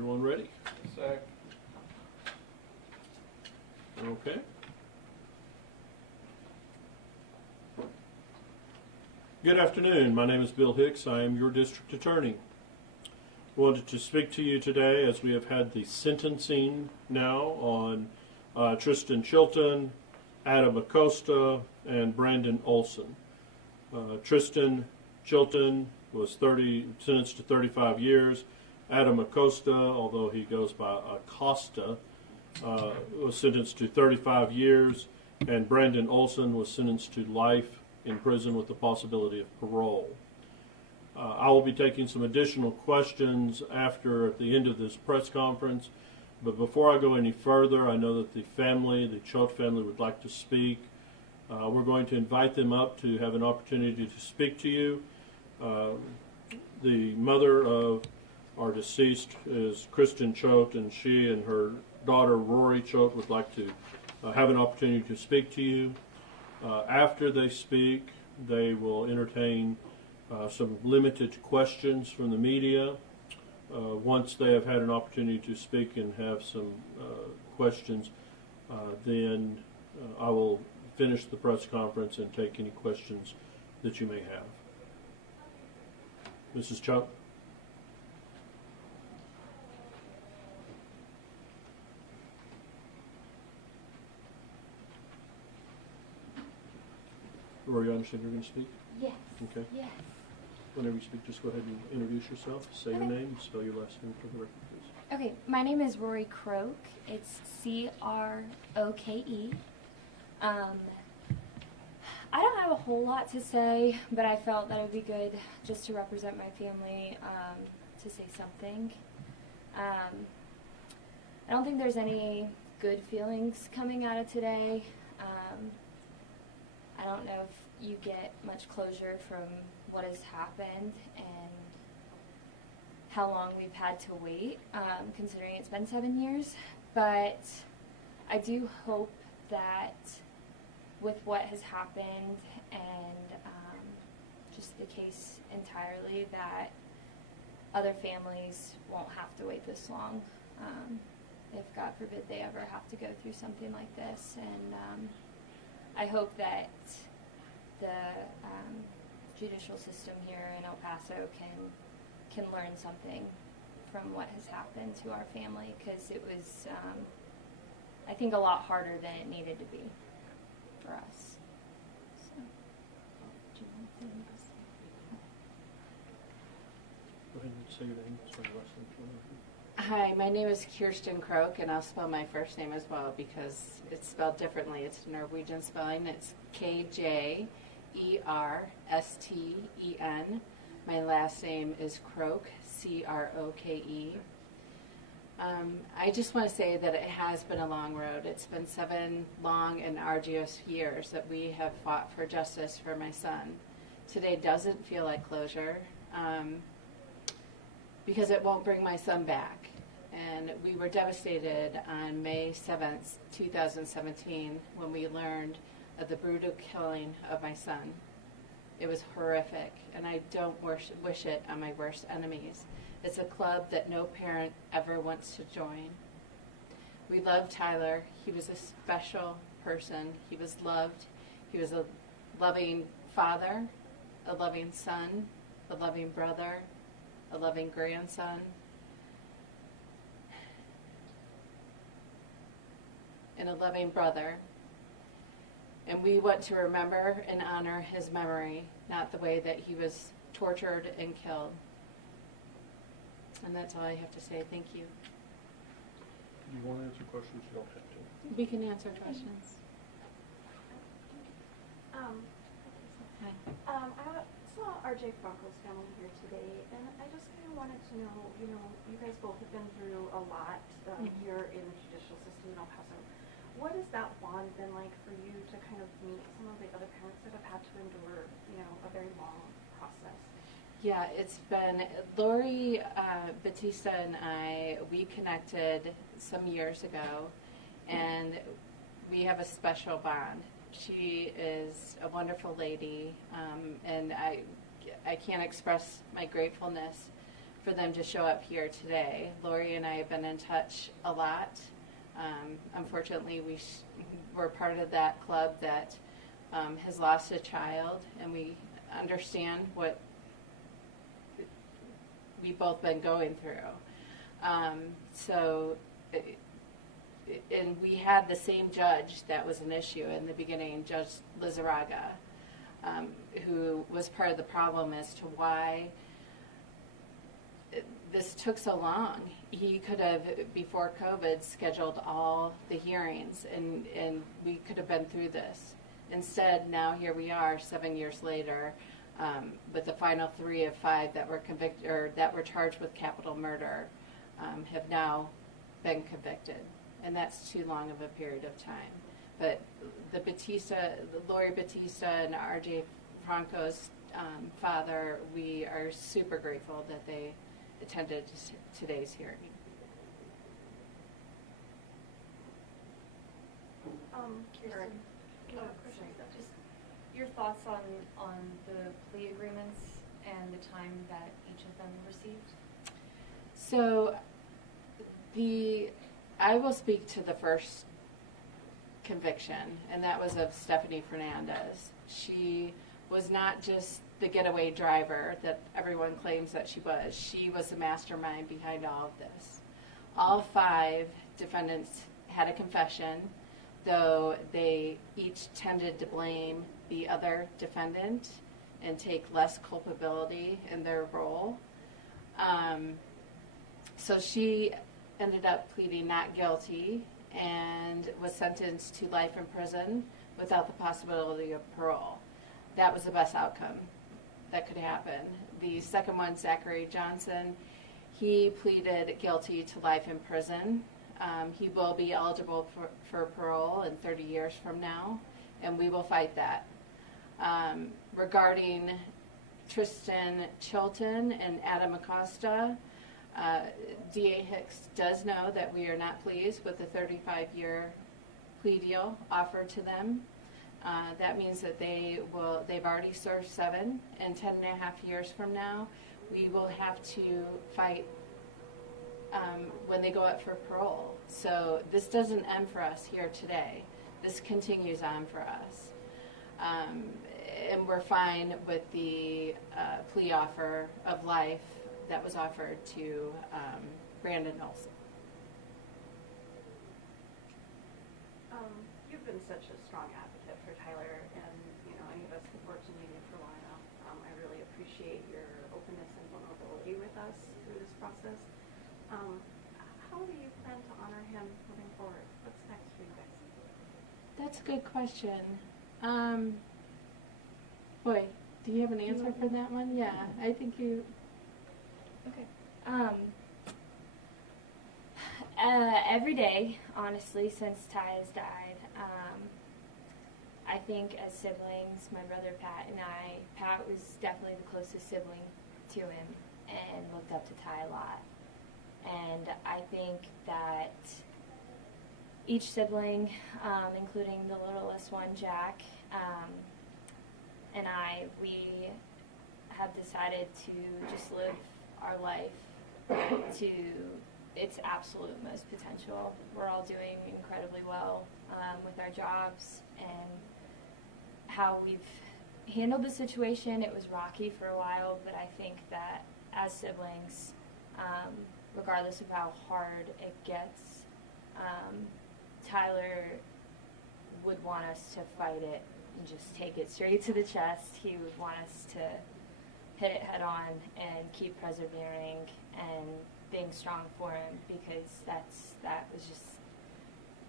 Everyone ready? Second. Okay. Good afternoon. My name is Bill Hicks. I am your district attorney. I wanted to speak to you today as we have had the sentencing now on Tristan Chilton, Adam Acosta, and Brandon Olson. Tristan Chilton was sentenced to 35 years. Adam Acosta, although he goes by Acosta, was sentenced to 35 years, and Brandon Olson was sentenced to life in prison with the possibility of parole. I will be taking some additional questions at the end of this press conference, but before I go any further, I know that the Choate family would like to speak. We're going to invite them up to have an opportunity to speak to you. The mother of our deceased is Kristen Choate, and she and her daughter Rory Choate would like to have an opportunity to speak to you. After they speak, they will entertain some limited questions from the media. Once they have had an opportunity to speak and have some questions, then I will finish the press conference and take any questions that you may have. Mrs. Choate? Rory, you understand you're going to speak? Yes. Okay. Yes. Whenever you speak, just go ahead and introduce yourself. Say your name, spell your last name for the record, please. Okay, my name is Rory Croke. It's C-R-O-K-E. I don't have a whole lot to say, but I felt that it would be good just to represent my family, to say something. I don't think there's any good feelings coming out of today. I don't know if you get much closure from what has happened and how long we've had to wait, considering it's been 7 years. But I do hope that with what has happened and just the case entirely, that other families won't have to wait this long, if God forbid they ever have to go through something like this. And I hope that the judicial system here in El Paso can learn something from what has happened to our family, because it was, I think, a lot harder than it needed to be for us. So, do you want to Go ahead and say your name, spell your last name for the record. Hi, my name is Kirsten Croke, and I'll spell my first name as well because it's spelled differently. It's Norwegian spelling. It's K-J-E-R-S-T-E-N. My last name is Croke, C-R-O-K-E. I just want to say that it has been a long road. It's been 7 long and arduous years that we have fought for justice for my son. Today doesn't feel like closure because it won't bring my son back. And we were devastated on May 7th, 2017, when we learned of the brutal killing of my son. It was horrific, and I don't wish it on my worst enemies. It's a club that no parent ever wants to join. We loved Tyler. He was a special person. He was loved. He was a loving father, a loving son, a loving brother, a loving grandson, and a loving brother. And we want to remember and honor his memory, not the way that he was tortured and killed. And that's all I have to say. Thank you. You want to answer questions? You don't have to. We can answer questions. Hi. I saw R.J. Franco's family here today, and I just kind of wanted to know, you guys both have been through a lot here in the judicial system in El Paso. What has that bond been like for you to kind of meet some of the other parents that have had to endure, a very long process? Yeah, it's been, Lori Batista and we connected some years ago, and we have a special bond. She is a wonderful lady, and I can't express my gratefulness for them to show up here today. Lori and I have been in touch a lot. Unfortunately, we're part of that club that has lost a child, and we understand what we've both been going through. And we had the same judge that was an issue in the beginning, Judge Lizarraga, who was part of the problem as to why this took so long. He could have, before COVID, scheduled all the hearings, and we could have been through this. Instead, now here we are 7 years later, with the final 3 of 5 that were convicted, or that were charged with capital murder, have now been convicted, and that's too long of a period of time. But the Lori Batista and R.J. Franco's father, we are super grateful that they attended today's hearing. Karen. Just your thoughts on the plea agreements and the time that each of them received? So I will speak to the first conviction, and that was of Stephanie Fernandez. She was not just the getaway driver that everyone claims that she was. She was the mastermind behind all of this. All 5 defendants had a confession, though they each tended to blame the other defendant and take less culpability in their role. So she ended up pleading not guilty and was sentenced to life in prison without the possibility of parole. That was the best outcome that could happen. The second one, Zachary Johnson, he pleaded guilty to life in prison. He will be eligible for parole in 30 years from now, and we will fight that. Regarding Tristan Chilton and Adam Acosta, D.A. Hicks does know that we are not pleased with the 35-year plea deal offered to them. That means that they've already served 7, and 10 and a half years from now, we will have to fight when they go up for parole. So this doesn't end for us here today. This continues on for us. And we're fine with the plea offer of life that was offered to Brandon Olson. You've been such a strong advocate for Tyler, and any of us who've worked in union for long enough. I really appreciate your openness and vulnerability with us through this process. How do you plan to honor him moving forward? What's next for you guys? That's a good question. Boy, do you have an answer for that one? Yeah, I think you. Okay. Every day, honestly, since Ty has died, I think as siblings, my brother Pat and Pat was definitely the closest sibling to him and looked up to Ty a lot. And I think that each sibling, including the littlest one, Jack, and we have decided to just live our life to its absolute most potential. We're all doing incredibly well with our jobs and how we've handled the situation. It was rocky for a while, but I think that as siblings, regardless of how hard it gets, Tyler would want us to fight it and just take it straight to the chest. He would want us to hit it head on and keep persevering and being strong for him, because that was just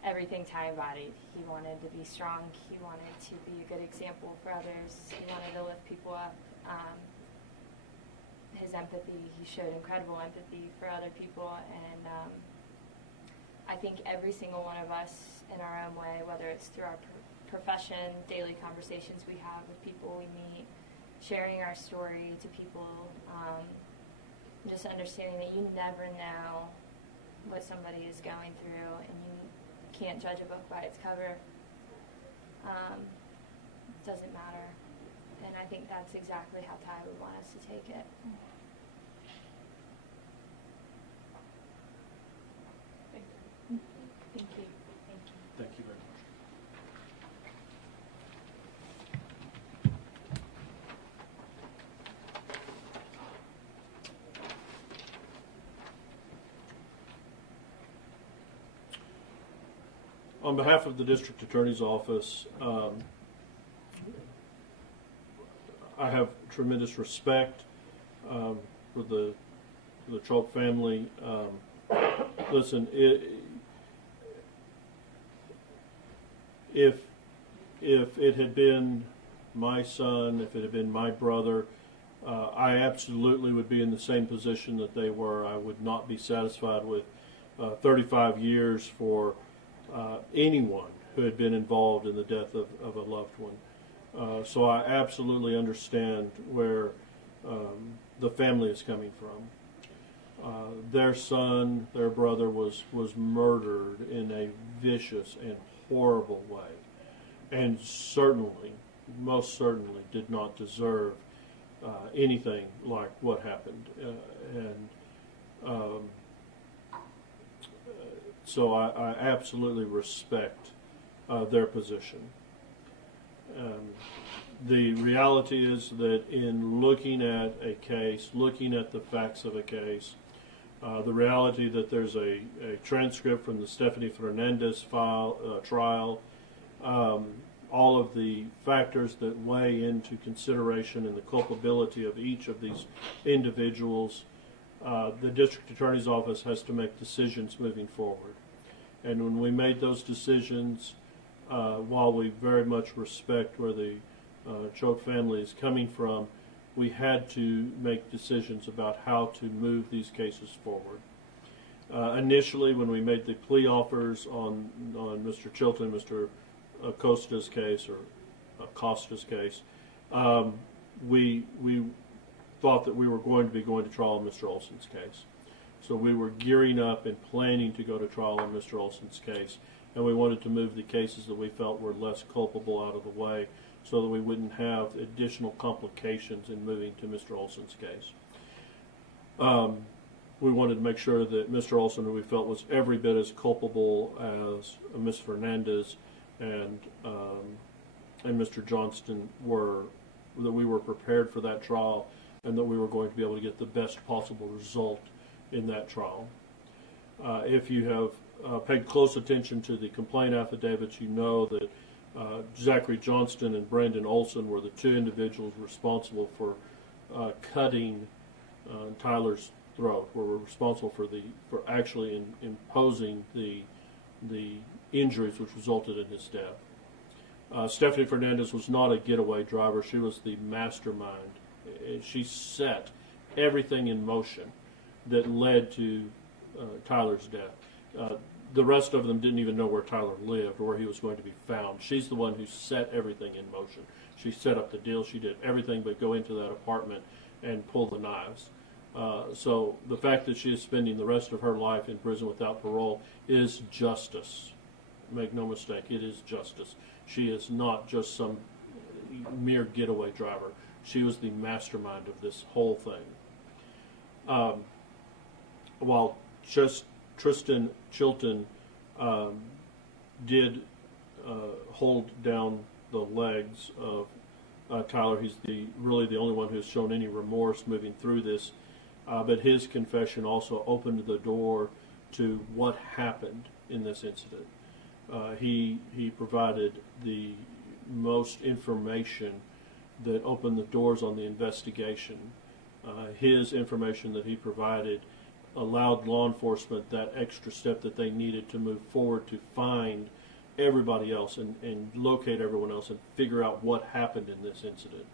everything Ty embodied. He wanted to be strong. He wanted to be a good example for others. He wanted to lift people up. His empathy, he showed incredible empathy for other people, and I think every single one of us in our own way, whether it's through our profession, daily conversations we have with people we meet, sharing our story to people, just understanding that you never know what somebody is going through, and you can't judge a book by its cover. It doesn't matter. And I think that's exactly how Ty would want us to take it. On behalf of the District Attorney's Office, I have tremendous respect for the Troke family. Listen, if it had been my son, if it had been my brother, I absolutely would be in the same position that they were. I would not be satisfied with 35 years for anyone who had been involved in the death of a loved one. So I absolutely understand where the family is coming from. Their son, their brother, was murdered in a vicious and horrible way, and certainly, most certainly, did not deserve anything like what happened. So I absolutely respect their position. The reality is that in looking at a case, looking at the facts of a case, the reality that there's a transcript from the Stephanie Fernandez trial, all of the factors that weigh into consideration and the culpability of each of these individuals, the District Attorney's Office has to make decisions moving forward. And when we made those decisions, while we very much respect where the Troke family is coming from, we had to make decisions about how to move these cases forward. Initially, when we made the plea offers on Mr. Chilton, Mr. Acosta's case, we thought that we were going to be going to trial in Mr. Olson's case. So we were gearing up and planning to go to trial in Mr. Olson's case, and we wanted to move the cases that we felt were less culpable out of the way so that we wouldn't have additional complications in moving to Mr. Olson's case. We wanted to make sure that Mr. Olson, who we felt was every bit as culpable as Ms. Fernandez and Mr. Johnston were, that we were prepared for that trial and that we were going to be able to get the best possible result in that trial. If you have paid close attention to the complaint affidavits, you know that Zachary Johnston and Brandon Olson were the two individuals responsible for cutting Tyler's throat, were responsible for actually imposing the injuries which resulted in his death. Stephanie Fernandez was not a getaway driver. She was the mastermind. She set everything in motion that led to Tyler's death. The rest of them didn't even know where Tyler lived or where he was going to be found. She's the one who set everything in motion. She set up the deal. She did everything but go into that apartment and pull the knives. So the fact that she is spending the rest of her life in prison without parole is justice. Make no mistake, it is justice. She is not just some mere getaway driver. She was the mastermind of this whole thing. While Tristan Chilton did hold down the legs of Tyler, he's really the only one who's shown any remorse moving through this. But his confession also opened the door to what happened in this incident. He provided the most information that opened the doors on the investigation. His information that he provided allowed law enforcement that extra step that they needed to move forward to find everybody else and locate everyone else and figure out what happened in this incident.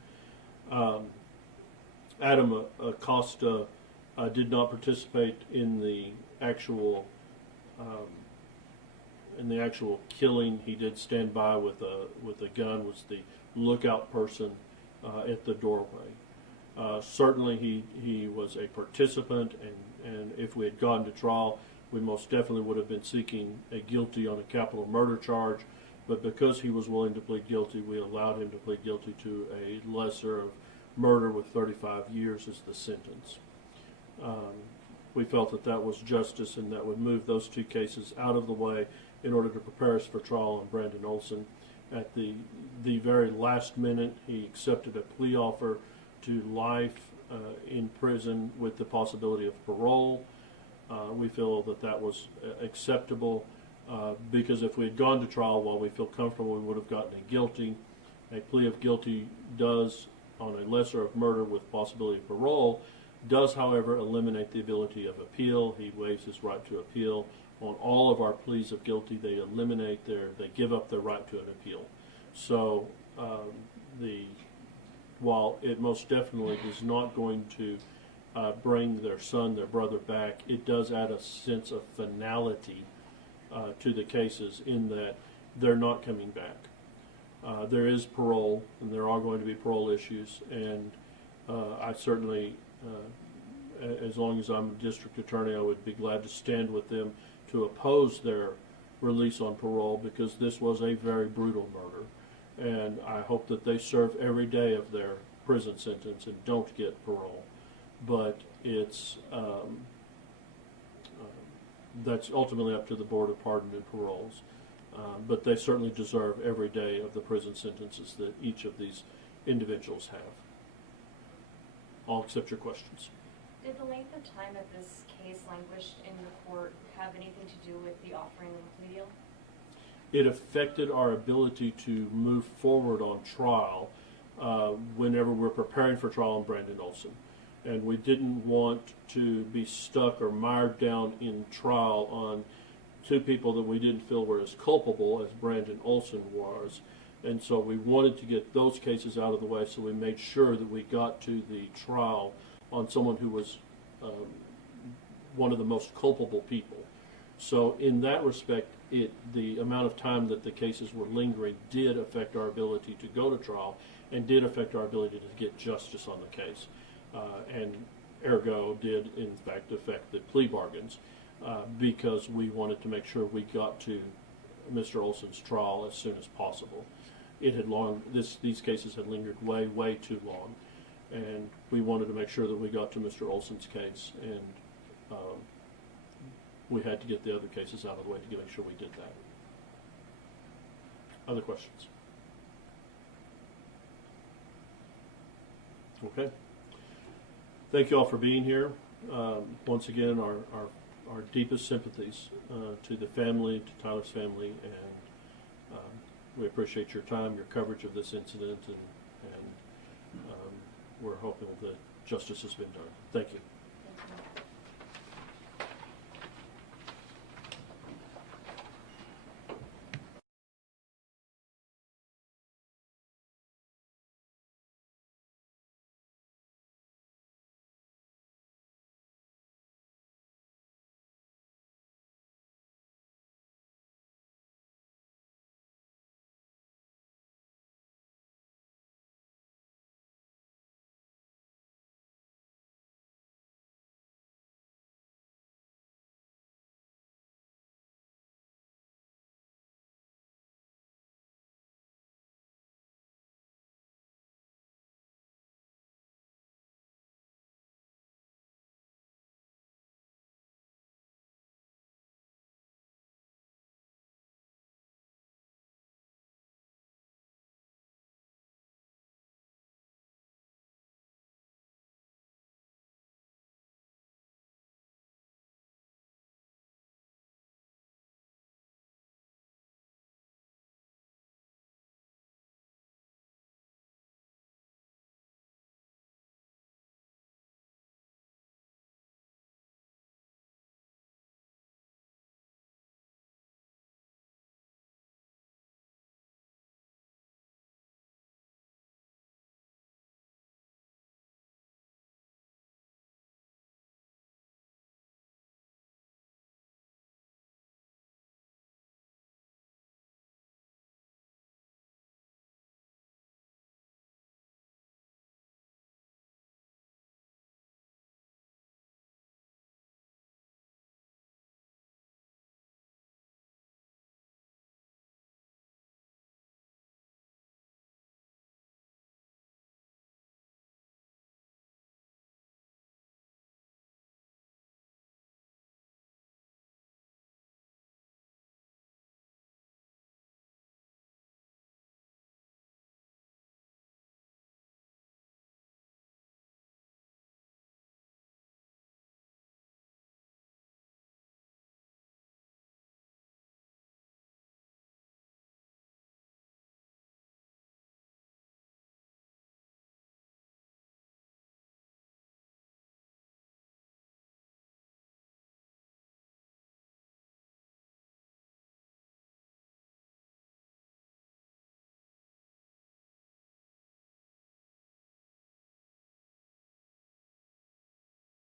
Adam Acosta did not participate in the actual killing. He did stand by with a gun, was the lookout person at the doorway. Certainly he was a participant, and if we had gone to trial, we most definitely would have been seeking a guilty on a capital murder charge, but because he was willing to plead guilty, we allowed him to plead guilty to a lesser of murder with 35 years as the sentence. We felt that that was justice and that would move those two cases out of the way in order to prepare us for trial on Brandon Olson. At the very last minute, he accepted a plea offer to life in prison with the possibility of parole. We feel that that was acceptable, Because if we had gone to trial while we feel comfortable, we would have gotten a guilty. A plea of guilty does, on a lesser of murder with possibility of parole, does, however, eliminate the ability of appeal. He waives his right to appeal. On all of our pleas of guilty, they give up their right to an appeal. So while it most definitely is not going to bring their son, their brother back, it does add a sense of finality to the cases in that they're not coming back. There is parole, and there are going to be parole issues, and I certainly, as long as I'm a district attorney, I would be glad to stand with them to oppose their release on parole, because this was a very brutal murder, and I hope that they serve every day of their prison sentence and don't get parole. But it's that's ultimately up to the Board of Pardon and Paroles. But they certainly deserve every day of the prison sentences that each of these individuals have. I'll accept your questions. Did the length of time that this case languished in the court have anything to do with the offering of a plea deal? It affected our ability to move forward on trial whenever we're preparing for trial on Brandon Olson. And we didn't want to be stuck or mired down in trial on two people that we didn't feel were as culpable as Brandon Olson was. And so we wanted to get those cases out of the way, so we made sure that we got to the trial on someone who was one of the most culpable people. So in that respect, the amount of time that the cases were lingering did affect our ability to go to trial and did affect our ability to get justice on the case. And ergo did, in fact, affect the plea bargains because we wanted to make sure we got to Mr. Olson's trial as soon as possible. It had these cases had lingered way, way too long, and we wanted to make sure that we got to Mr. Olson's case, and we had to get the other cases out of the way to make sure we did that. Other questions? Okay. Thank you all for being here. Once again, our deepest sympathies to the family, to Tyler's family, and we appreciate your time, your coverage of this incident, and we're hoping that justice has been done. Thank you.